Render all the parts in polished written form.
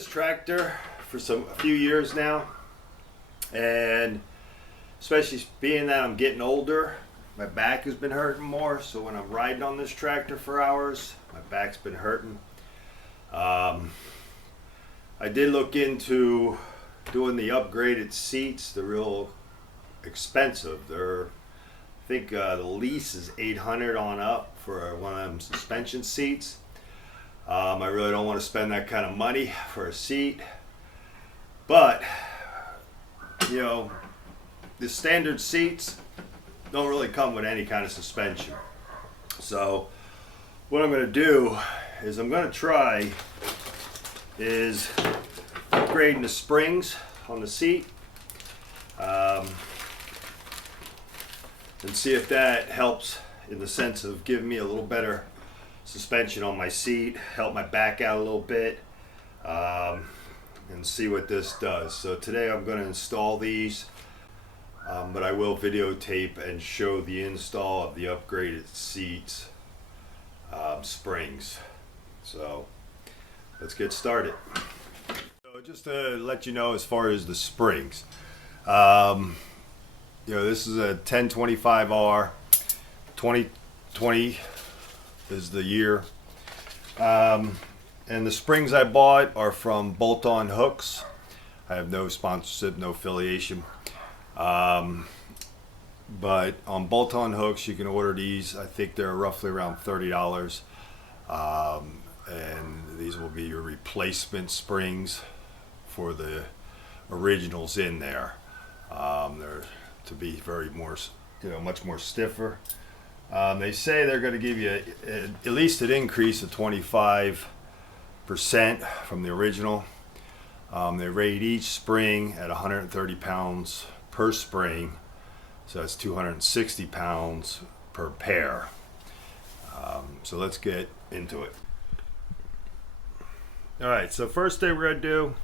this tractor for a few years now, and especially being that I'm getting older, my back has been hurting more. So when I'm riding on this tractor for hours, my back's been hurting. I did look into doing the upgraded seats. They're real expensive. I think the lease is $800 on up for one of them suspension seats. I really don't want to spend that kind of money for a seat, but you know, the standard seats don't really come with any kind of suspension. So what I'm going to do is I'm going to try is upgrading the springs on the seat, and see if that helps in the sense of giving me a little better suspension on my seat, help my back out a little bit, and see what this does. So today I'm going to install these, but I will videotape and show the install of the upgraded seats springs. So let's get started. So just to let you know, as far as the springs, you know, this is a 1025R, 2020 is the year, and the springs I bought are from Bolt-On Hooks. I have no sponsorship, no affiliation, but on Bolt-On Hooks you can order these. I think they're roughly around $30, and these will be your replacement springs for the originals in there. They're to be very more, much more stiffer. They say they're going to give you at least an increase of 25% from the original. They rate each spring at 130 pounds per spring, so that's 260 pounds per pair. So let's get into it. All right, so first thing we're going to do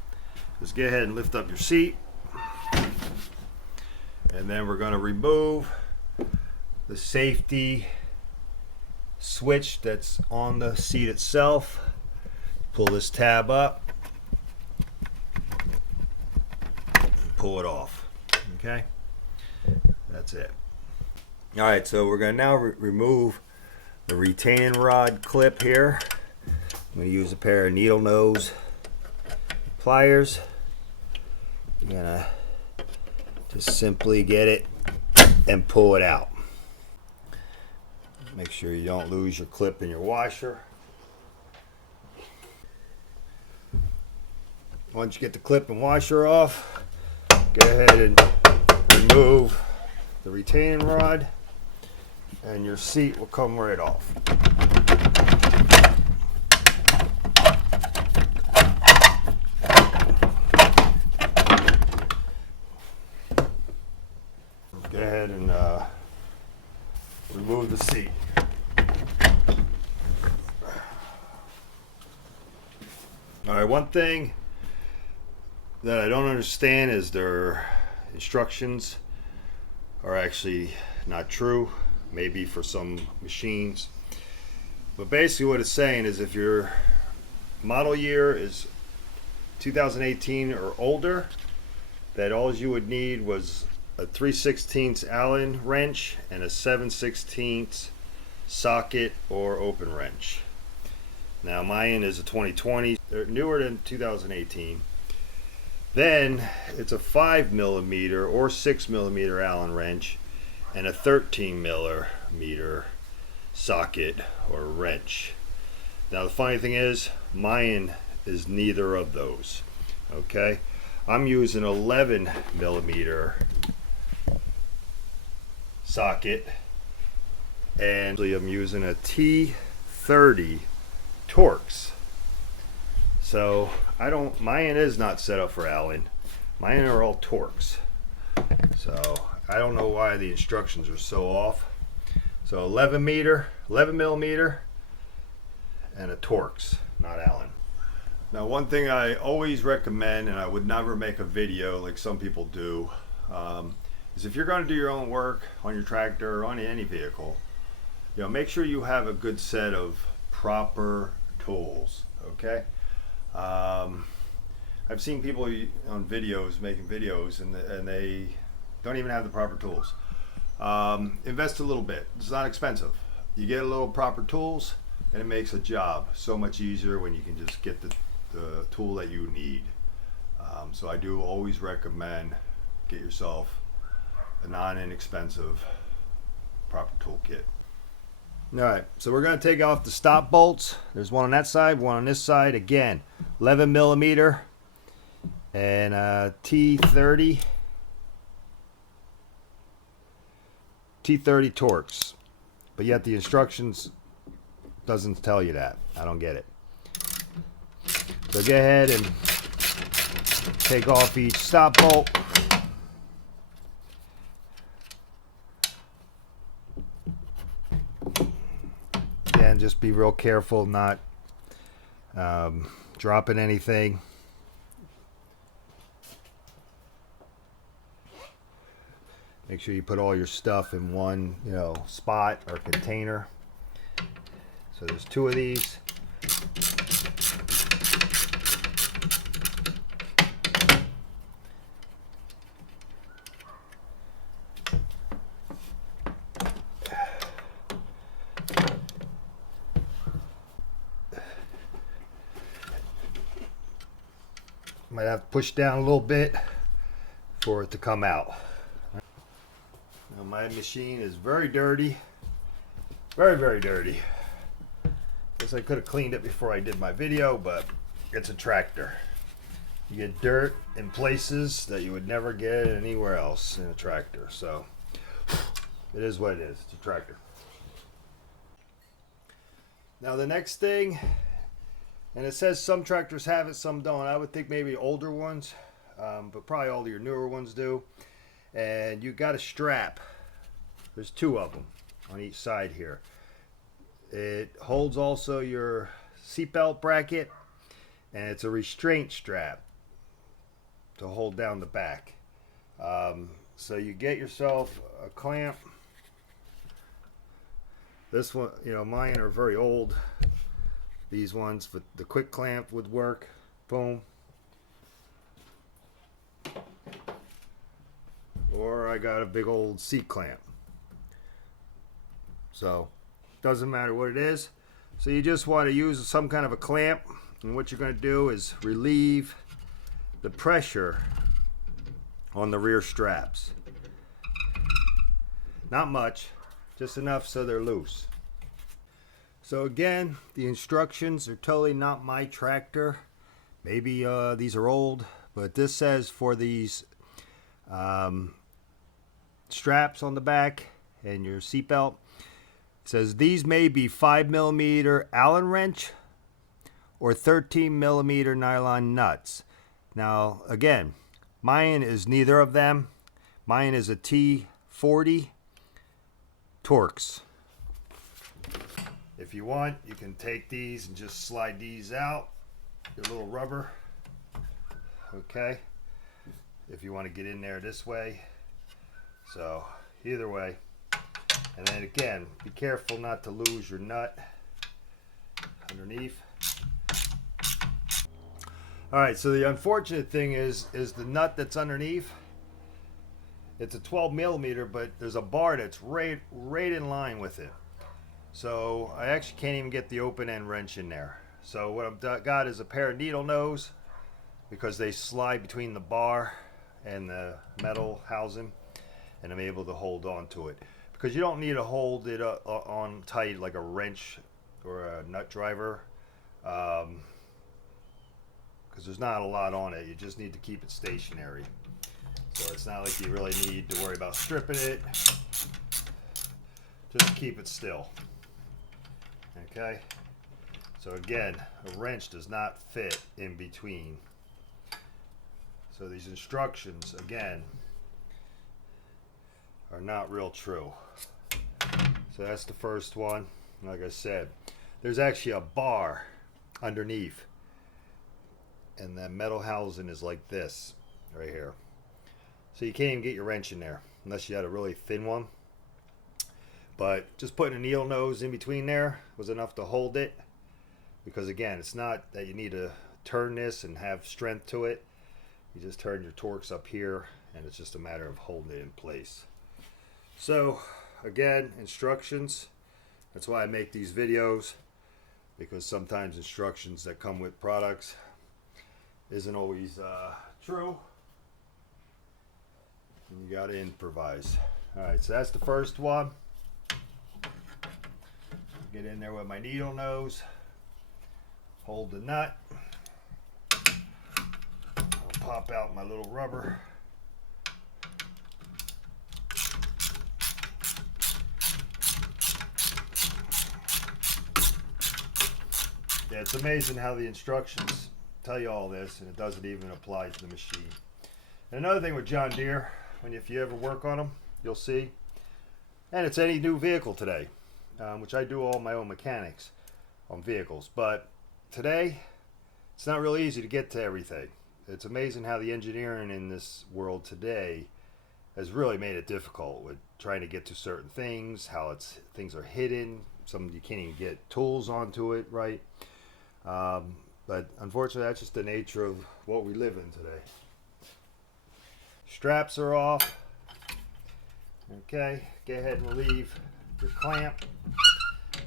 is go ahead and lift up your seat, and then we're going to remove the safety switch that's on the seat itself. Pull this tab up, pull it off. Okay, that's it. All right, so we're going to now remove the retaining rod clip here. I'm going to use a pair of needle nose pliers. I'm going to just simply get it and pull it out. Make sure you don't lose your clip in your washer. Once you get the clip and washer off, go ahead and remove the retaining rod, and your seat will come right off. Go ahead and remove the seat. All right, one thing that I don't understand is their instructions are actually not true, maybe for some machines. But basically what it's saying is if your model year is 2018 or older, that all you would need was a 3/16 Allen wrench and a 7/16 socket or open wrench. Now mine is a 2020, they're newer than 2018. Then it's a 5mm or 6mm Allen wrench and a 13mm socket or wrench. Now the funny thing is, mine is neither of those. Okay, I'm using 11mm socket, and I'm using a T30 Torx. So mine is not set up for Allen. Mine are all Torx. So I don't know why the instructions are so off. So 11mm and a Torx, not Allen. Now one thing I always recommend, and I would never make a video like some people do, is if you're going to do your own work on your tractor or on any vehicle, make sure you have a good set of proper tools. Okay, I've seen people on videos making videos, and they don't even have the proper tools. Invest a little bit. It's not expensive. You get a little proper tools, and it makes a job so much easier when you can just get the tool that you need. So I do always recommend get yourself a non-inexpensive proper toolkit. All right, so we're going to take off the stop bolts. There's one on that side, one on this side. Again, 11 millimeter and T30 Torx. But yet the instructions doesn't tell you that. I don't get it. So go ahead and take off each stop bolt. And just be real careful not dropping anything. Make sure you put all your stuff in one, spot or container. So there's 2 of these. Might have to push down a little bit for it to come out. Now my machine is very dirty. Very, very dirty. Guess I could have cleaned it before I did my video, but it's a tractor. You get dirt in places that you would never get anywhere else in a tractor. So it is what it is. It's a tractor. Now the next thing, and it says some tractors have it, some don't. I would think maybe older ones, but probably all your newer ones do. And you got a strap. There's 2 of them on each side here. It holds also your seatbelt bracket, and it's a restraint strap to hold down the back. So you get yourself a clamp. This one, mine are very old. These ones, but the quick clamp would work. Boom. Or I got a big old seat clamp. So doesn't matter what it is. So you just want to use some kind of a clamp, and what you're going to do is relieve the pressure on the rear straps. Not much, just enough so they're loose. So again, the instructions are totally not my tractor. Maybe these are old, but this says for these straps on the back and your seatbelt, it says these may be 5 millimeter Allen wrench or 13 millimeter nylon nuts. Now again, mine is neither of them. Mine is a T40 Torx. If you want, you can take these and just slide these out, your little rubber. Okay, if you want to get in there this way. So either way. And then again, be careful not to lose your nut underneath. Alright, so the unfortunate thing is the nut that's underneath. It's a 12 millimeter, but there's a bar that's right in line with it. So I actually can't even get the open end wrench in there. So what I've got is a pair of needle nose, because they slide between the bar and the metal housing, and I'm able to hold on to it. Because you don't need to hold it on tight like a wrench or a nut driver, because there's not a lot on it. You just need to keep it stationary. So it's not like you really need to worry about stripping it. Just keep it still. Okay? So again, a wrench does not fit in between. So these instructions, again, are not real true. So that's the first one. Like I said, there's actually a bar underneath, and that metal housing is like this right here. So you can't even get your wrench in there unless you had a really thin one. But just putting a needle nose in between there was enough to hold it, because again, it's not that you need to turn this and have strength to it. You just turn your torques up here, and it's just a matter of holding it in place. So again, instructions. That's why I make these videos, because sometimes instructions that come with products isn't always true. And you got to improvise. Alright, so that's the first one. Get in there with my needle nose. Hold the nut. I'll pop out my little rubber. Yeah, it's amazing how the instructions tell you all this, and it doesn't even apply to the machine. And another thing with John Deere, if you ever work on them, you'll see, and it's any new vehicle today, which I do all my own mechanics on vehicles, but today it's not really easy to get to everything. It's amazing how the engineering in this world today has really made it difficult with trying to get to certain things, how things are hidden, some you can't even get tools onto it right. But unfortunately, that's just the nature of what we live in today. Straps are off. Okay, go ahead and relieve your clamp,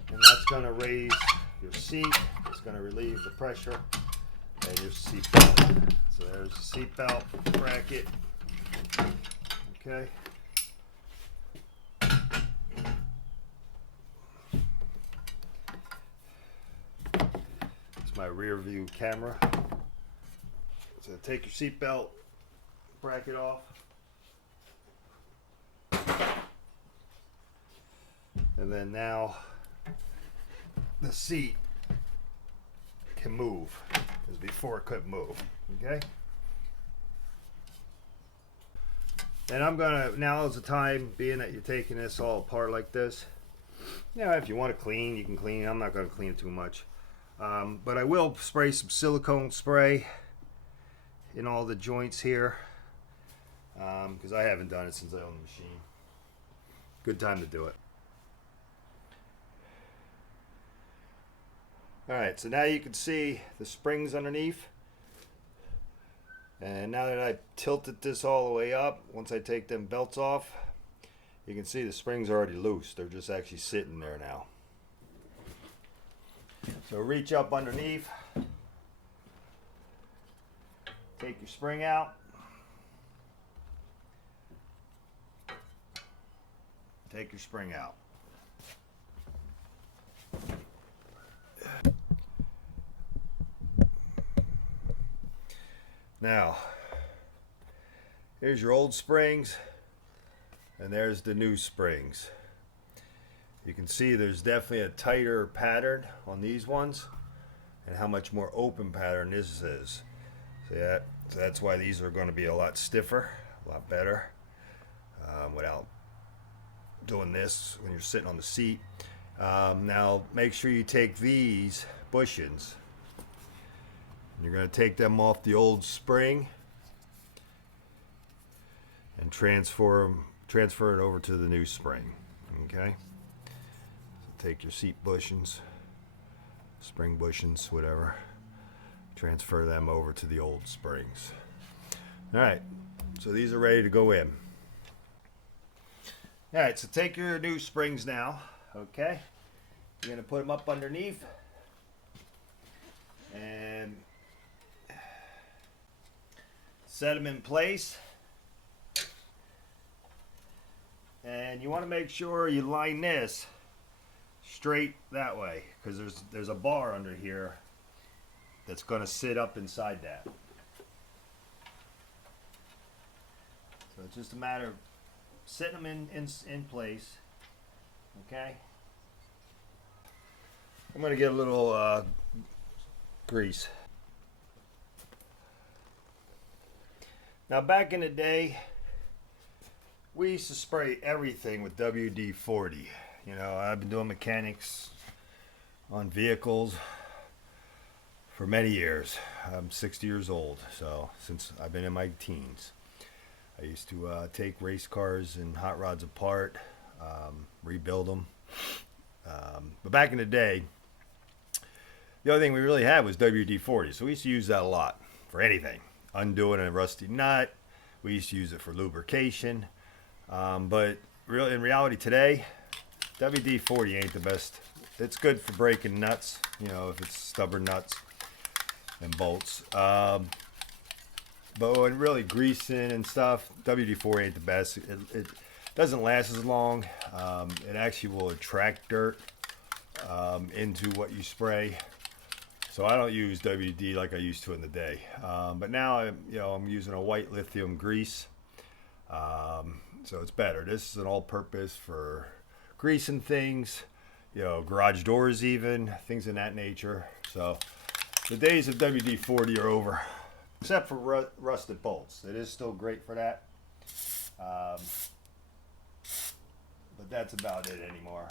and that's going to raise your seat. It's going to relieve the pressure and your seat belt. So there's the seat belt bracket. Okay. It's my rear view camera. So take your seat belt bracket off. And then now the seat can move, because before it couldn't move. Okay? And I'm gonna, now is the time, being that you're taking this all apart like this. Yeah, if you want to clean, you can clean. I'm not gonna clean it too much. But I will spray some silicone spray in all the joints here, because I haven't done it since I own the machine. Good time to do it. Alright, so now you can see the springs underneath. And now that I tilted this all the way up, once I take them belts off, you can see the springs are already loose. They're just actually sitting there now. So reach up underneath. Take your spring out. Take your spring out. Now, here's your old springs, and there's the new springs. You can see there's definitely a tighter pattern on these ones, and how much more open pattern this is. So that's why these are going to be a lot stiffer, a lot better, without doing this when you're sitting on the seat. Now, make sure you take these bushings. You're going to take them off the old spring and transfer it over to the new spring. Okay? So take your seat bushings, spring bushings, whatever. Transfer them over to the old springs. Alright, so these are ready to go in. Alright, so take your new springs now. Okay? You're going to put them up underneath. And set them in place, and you want to make sure you line this straight that way, because there's a bar under here that's going to sit up inside that. So it's just a matter of setting them in place. Okay, I'm going to get a little grease. Now, back in the day, we used to spray everything with WD-40. You know, I've been doing mechanics on vehicles for many years. I'm 60 years old, so since I've been in my teens. I used to take race cars and hot rods apart, rebuild them. But back in the day, The other thing we really had was WD-40, so we used to use that a lot for anything. Undoing a rusty nut, we used to use it for lubrication. But really, in reality today, WD-40 ain't the best. It's good for breaking nuts, you know, if it's stubborn nuts and bolts. But when really greasing and stuff, WD-40 ain't the best. It doesn't last as long. It actually will attract dirt into what you spray. So I don't use WD like I used to in the day. But now I'm using a white lithium grease. So it's better. This is an all-purpose for greasing things, garage doors even, things in that nature. So the days of WD-40 are over, except for rusted bolts. It is still great for that. But that's about it anymore.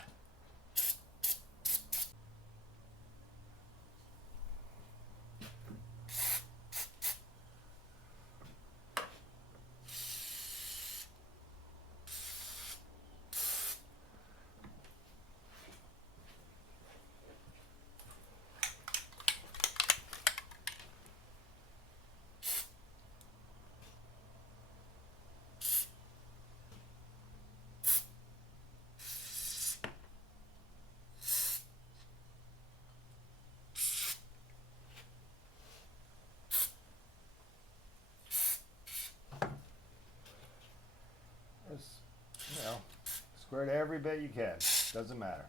Square it every bit you can. Doesn't matter.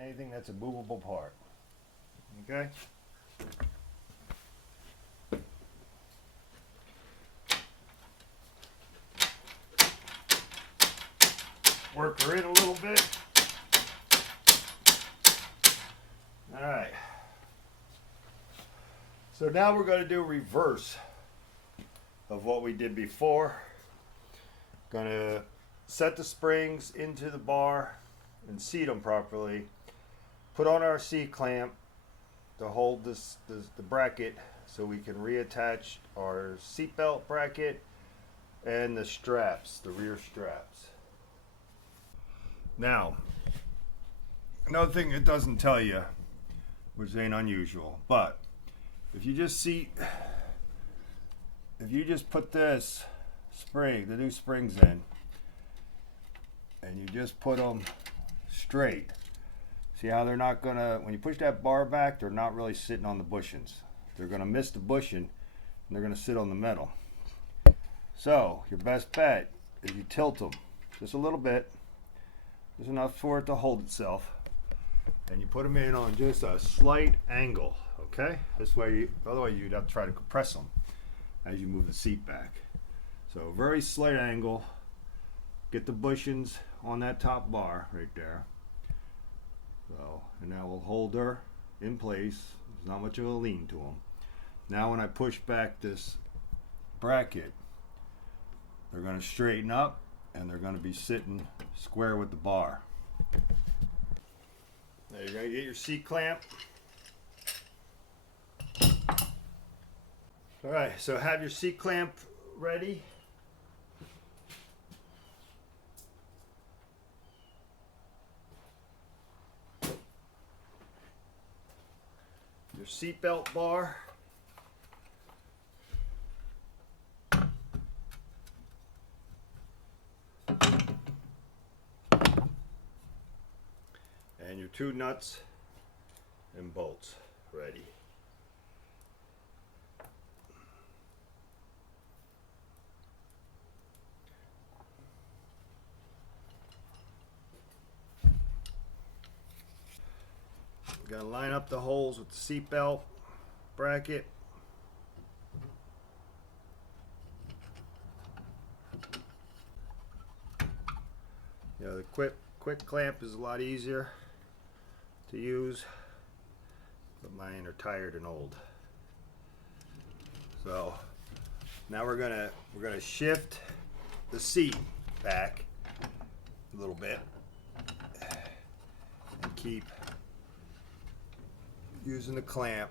Anything that's a movable part. Okay? Work her in a little bit. Alright. So now we're going to do reverse of what we did before. Going to set the springs into the bar and seat them properly. Put on our C-clamp to hold the bracket so we can reattach our seatbelt bracket and the straps, the rear straps. Now, another thing it doesn't tell you, which ain't unusual, but if you just put this spring, the new springs in, and you just put them straight. See how they're not gonna, when you push that bar back, they're not really sitting on the bushings. They're gonna miss the bushing and they're gonna sit on the metal. So your best bet is you tilt them just a little bit, just enough for it to hold itself, and you put them in on just a slight angle. Okay, this way, otherwise you'd have to try to compress them as you move the seat back. So very slight angle. Get the bushings on that top bar right there. So, and that will hold her in place. There's not much of a lean to them. Now when I push back this bracket, they're going to straighten up and they're going to be sitting square with the bar. Now you're going to get your C-clamp. Alright, so have your C-clamp ready. Your seatbelt bar. And your two nuts and bolts ready. Got to line up the holes with the seatbelt bracket. The quick clamp is a lot easier to use, but mine are tired and old. So now we're gonna shift the seat back a little bit and keep using the clamp.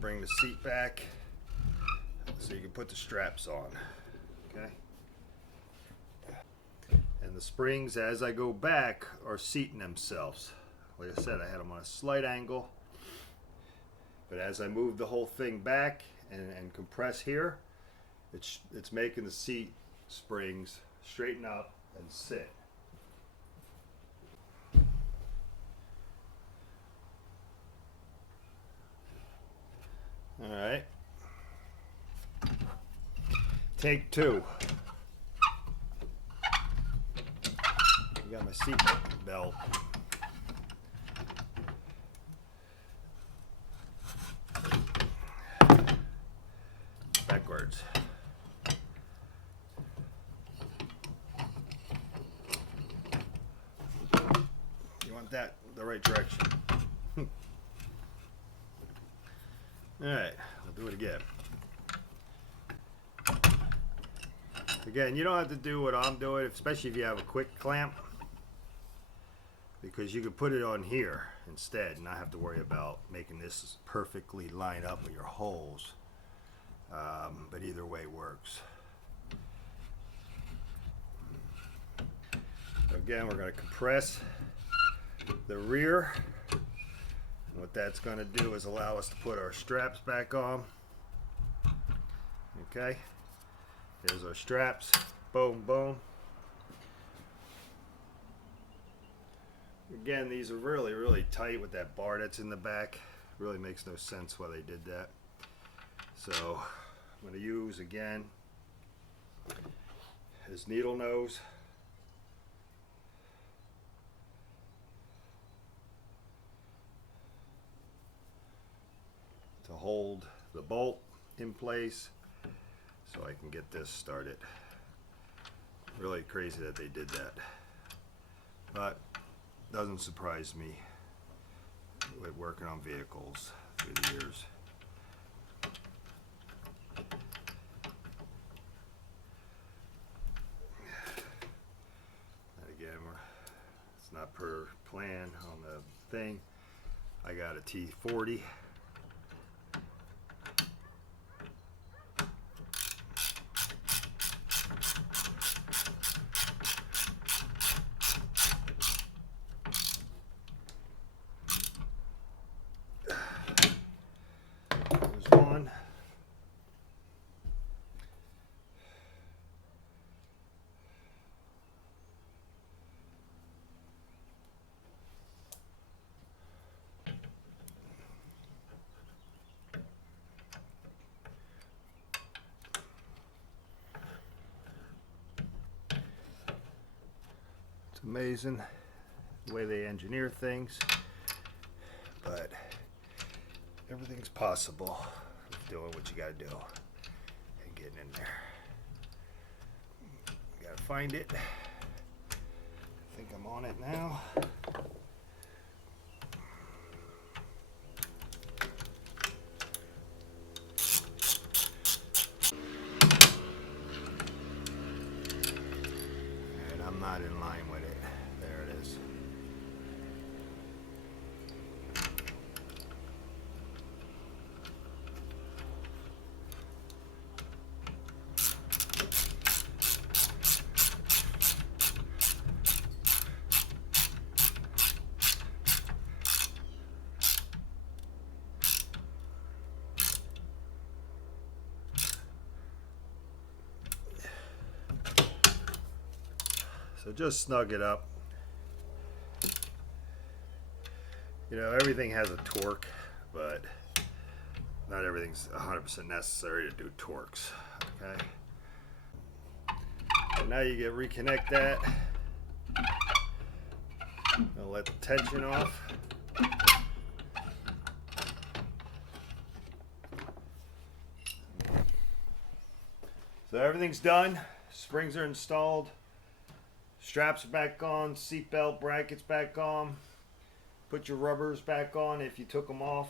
bring the seat back so you can put the straps on. Okay. And the springs, as I go back, are seating themselves. Like I said, I had them on a slight angle. But as I move the whole thing back and compress here, it's making the seat springs straighten up and sit. All right. Take two. I got my seat belt. Backwards. You want that the right direction. Alright, I'll do it again. Again, you don't have to do what I'm doing, especially if you have a quick clamp, because you could put it on here instead and not have to worry about making this perfectly line up with your holes. But either way works. Again, we're going to compress the rear. And what that's going to do is allow us to put our straps back on. Okay. Here's our straps. Boom, boom. Again, these are really, really tight with that bar that's in the back. Really makes no sense why they did that. So I'm going to use, again, his needle nose. To hold the bolt in place so I can get this started. Really crazy that they did that, but doesn't surprise me with working on vehicles through the years. And again, it's not per plan on the thing. I got a T40. One. It's amazing the way they engineer things, but everything's possible with doing what you gotta do and getting in there. You gotta find it. I think I'm on it now. And I'm not in line with it. There it is. So just snug it up. You know, everything has a torque, but not everything's 100% necessary to do torques. Okay. So now you get reconnect that. I'll let the tension off. So everything's done. Springs are installed. Straps are back on. Seatbelt brackets back on. Put your rubbers back on if you took them off.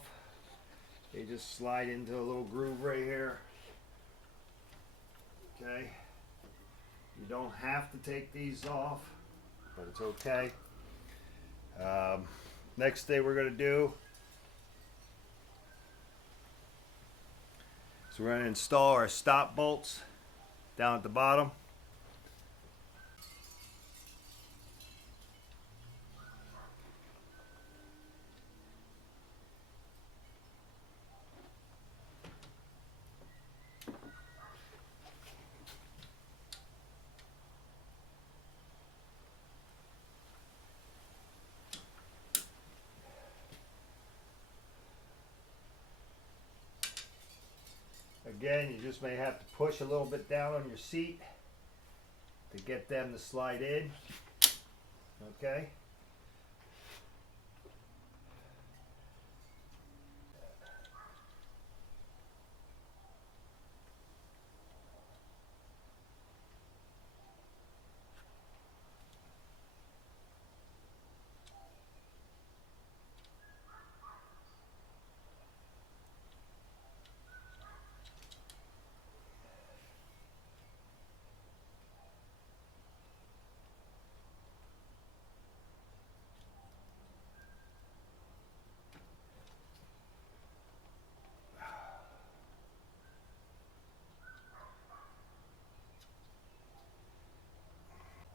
They just slide into a little groove right here. Okay. You don't have to take these off, but it's okay. Next thing we're going to do So we're going to install our stop bolts down at the bottom. Again, you just may have to push a little bit down on your seat to get them to slide in. Okay.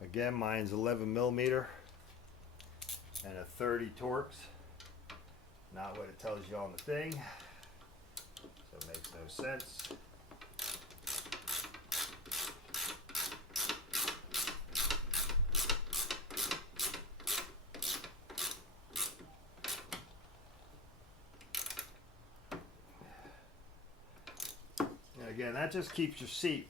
Again, mine's 11 millimeter and a 30 Torx. Not what it tells you on the thing, so it makes no sense. And again, that just keeps your seat.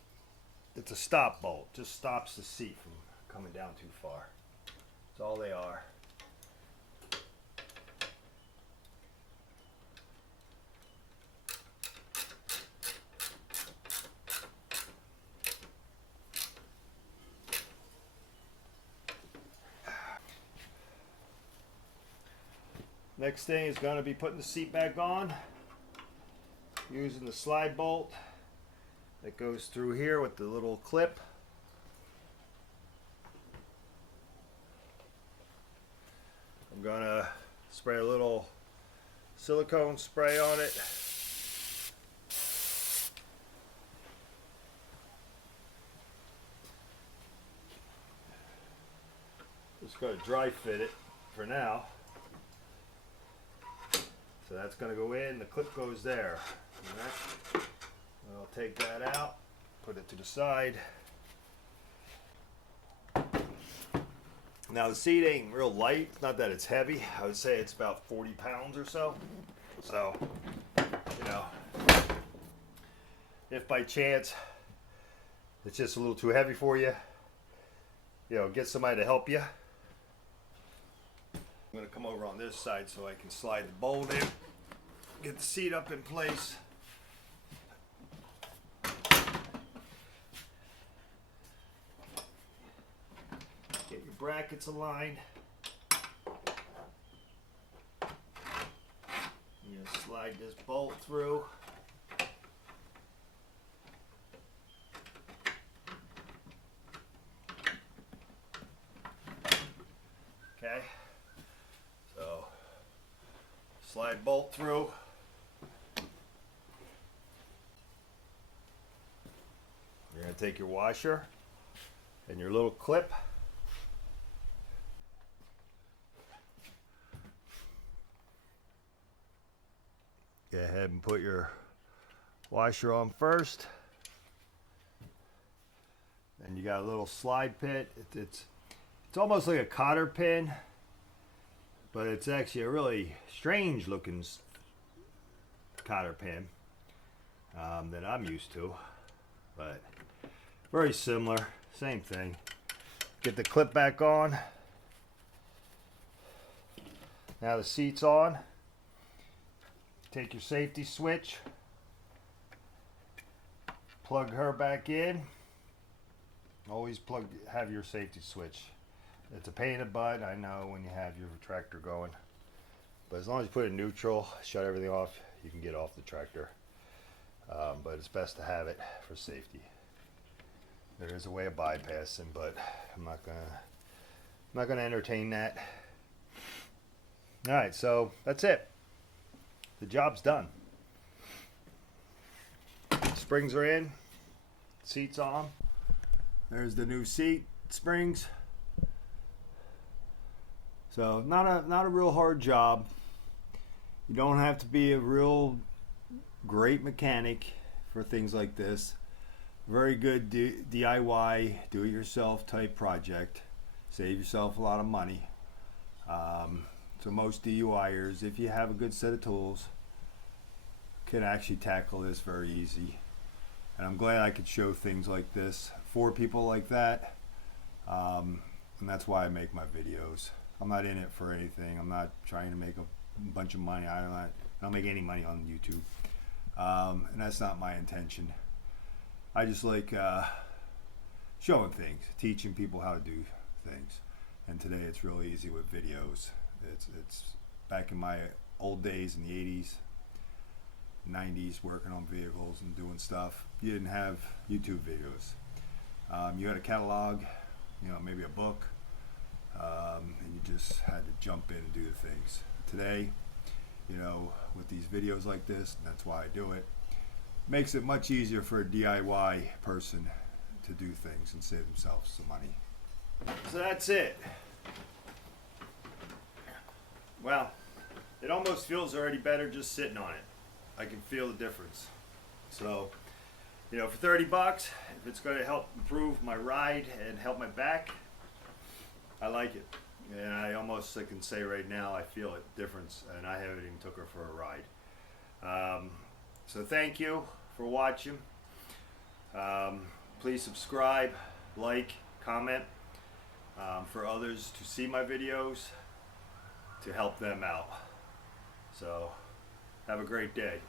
It's a stop bolt, just stops the seat from coming down too far. That's all they are. Next thing is going to be putting the seat back on using the slide bolt that goes through here with the little clip. I'm going to spray a little silicone spray on it. Just going to dry fit it for now. So that's going to go in, the clip goes there. All right. I'll take that out, put it to the side. Now the seat ain't real light, it's not that it's heavy. I would say it's about 40 pounds or so. So, you know, if by chance it's just a little too heavy for you, you know, get somebody to help you. I'm going to come over on this side so I can slide the bolt in, get the seat up in place. Get your brackets aligned. You're going to slide this bolt through. Okay. So, slide bolt through. You're going to take your washer and your little clip. Go ahead and put your washer on first. And you got a little slide pit. It's almost like a cotter pin, but it's actually a really strange looking cotter pin that I'm used to, but very similar, same thing. Get the clip back on. Now the seat's on. Take your safety switch, plug her back in. Always have your safety switch. It's a pain in the butt, I know, when you have your tractor going. But as long as you put it in neutral, shut everything off, you can get off the tractor. But it's best to have it for safety. There is a way of bypassing, but I'm not gonna entertain that. All right, so that's it. The job's done. springs are in. Seats on. There's the new seat springs. So not a real hard job. You don't have to be a real great mechanic for things like this. Very good DIY, do-it-yourself type project. Save yourself a lot of money. So most DIYers, if you have a good set of tools, can actually tackle this very easy. And I'm glad I could show things like this for people like that. And that's why I make my videos. I'm not in it for anything. I'm not trying to make a bunch of money. I don't make any money on YouTube. And that's not my intention. I just like showing things, teaching people how to do things. And today it's really easy with videos. It's back in my old days in the 80s, 90s, working on vehicles and doing stuff. You didn't have YouTube videos. You had a catalog, maybe a book, and you just had to jump in and do the things. Today, with these videos like this, and that's why I do it, makes it much easier for a DIY person to do things and save themselves some money. So that's it. Well, it almost feels already better just sitting on it. I can feel the difference. So, for 30 bucks, if it's going to help improve my ride and help my back, I like it. And I can say right now I feel a difference, and I haven't even took her for a ride. So thank you for watching. Please subscribe, like, comment for others to see my videos, to help them out. So have a great day.